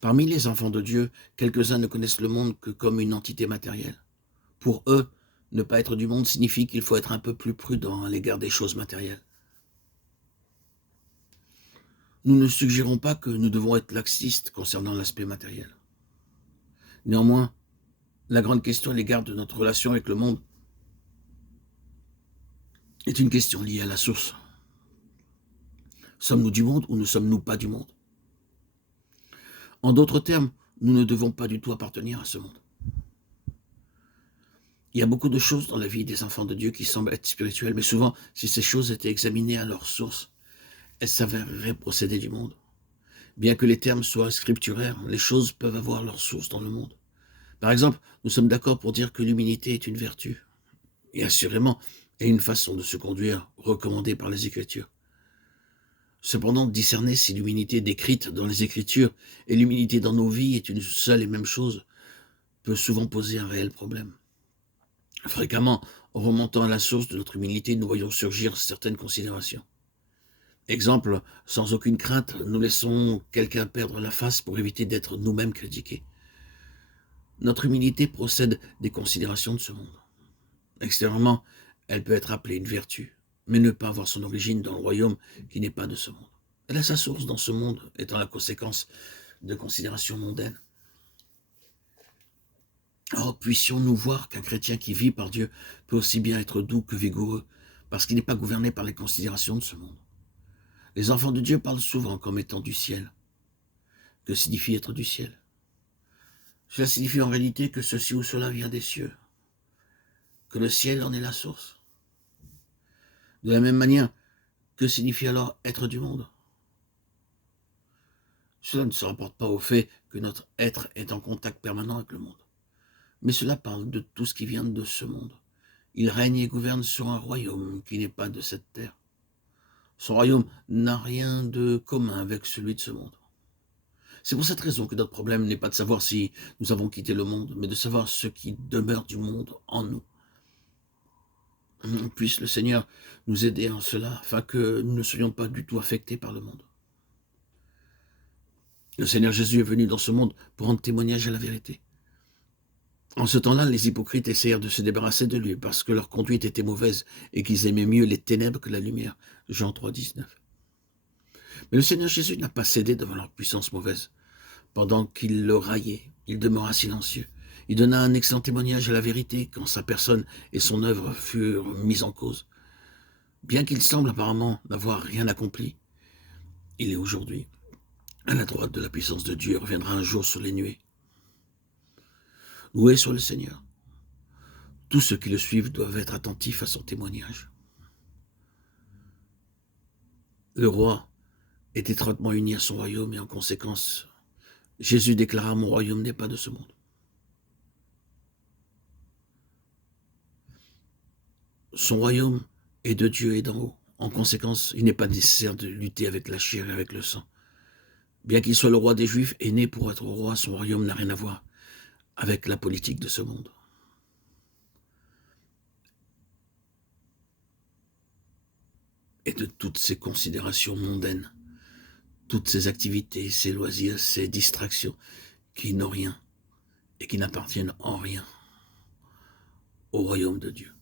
Parmi les enfants de Dieu, quelques-uns ne connaissent le monde que comme une entité matérielle. Pour eux, ne pas être du monde signifie qu'il faut être un peu plus prudent à l'égard des choses matérielles. Nous ne suggérons pas que nous devons être laxistes concernant l'aspect matériel. Néanmoins, la grande question à l'égard de notre relation avec le monde est une question liée à la source. Sommes-nous du monde ou ne sommes-nous pas du monde? En d'autres termes, nous ne devons pas du tout appartenir à ce monde. Il y a beaucoup de choses dans la vie des enfants de Dieu qui semblent être spirituelles, mais souvent, si ces choses étaient examinées à leur source, elles s'avéreraient procéder du monde. Bien que les termes soient scripturaires, les choses peuvent avoir leur source dans le monde. Par exemple, nous sommes d'accord pour dire que l'humilité est une vertu, et assurément est une façon de se conduire recommandée par les Écritures. Cependant, discerner si l'humilité décrite dans les Écritures et l'humilité dans nos vies est une seule et même chose peut souvent poser un réel problème. Fréquemment, en remontant à la source de notre humilité, nous voyons surgir certaines considérations. Exemple, sans aucune crainte, nous laissons quelqu'un perdre la face pour éviter d'être nous-mêmes critiqués. Notre humilité procède des considérations de ce monde. Extérieurement, elle peut être appelée une vertu, mais ne pas avoir son origine dans le royaume qui n'est pas de ce monde. Elle a sa source dans ce monde, étant la conséquence de considérations mondaines. Or, puissions-nous voir qu'un chrétien qui vit par Dieu peut aussi bien être doux que vigoureux, parce qu'il n'est pas gouverné par les considérations de ce monde. Les enfants de Dieu parlent souvent comme étant du ciel. Que signifie être du ciel? Cela signifie en réalité que ceci ou cela vient des cieux, que le ciel en est la source. De la même manière, que signifie alors être du monde? Cela ne se rapporte pas au fait que notre être est en contact permanent avec le monde, mais cela parle de tout ce qui vient de ce monde. Il règne et gouverne sur un royaume qui n'est pas de cette terre. Son royaume n'a rien de commun avec celui de ce monde. C'est pour cette raison que notre problème n'est pas de savoir si nous avons quitté le monde, mais de savoir ce qui demeure du monde en nous. Puisse le Seigneur nous aider en cela, afin que nous ne soyons pas du tout affectés par le monde. Le Seigneur Jésus est venu dans ce monde pour rendre témoignage à la vérité. En ce temps-là, les hypocrites essayèrent de se débarrasser de lui parce que leur conduite était mauvaise et qu'ils aimaient mieux les ténèbres que la lumière. Jean 3, 19. Mais le Seigneur Jésus n'a pas cédé devant leur puissance mauvaise. Pendant qu'ils le raillaient, il demeura silencieux. Il donna un excellent témoignage à la vérité quand sa personne et son œuvre furent mises en cause. Bien qu'il semble apparemment n'avoir rien accompli, il est aujourd'hui à la droite de la puissance de Dieu et reviendra un jour sur les nuées. Loué soit le Seigneur. Tous ceux qui le suivent doivent être attentifs à son témoignage. Le roi est étroitement uni à son royaume et en conséquence, Jésus déclara « Mon royaume n'est pas de ce monde ». Son royaume est de Dieu et d'en haut. En conséquence, il n'est pas nécessaire de lutter avec la chair et avec le sang. Bien qu'il soit le roi des Juifs et né pour être roi, son royaume n'a rien à voir avec la politique de ce monde. Et de toutes ces considérations mondaines, toutes ces activités, ces loisirs, ces distractions qui n'ont rien et qui n'appartiennent en rien au royaume de Dieu.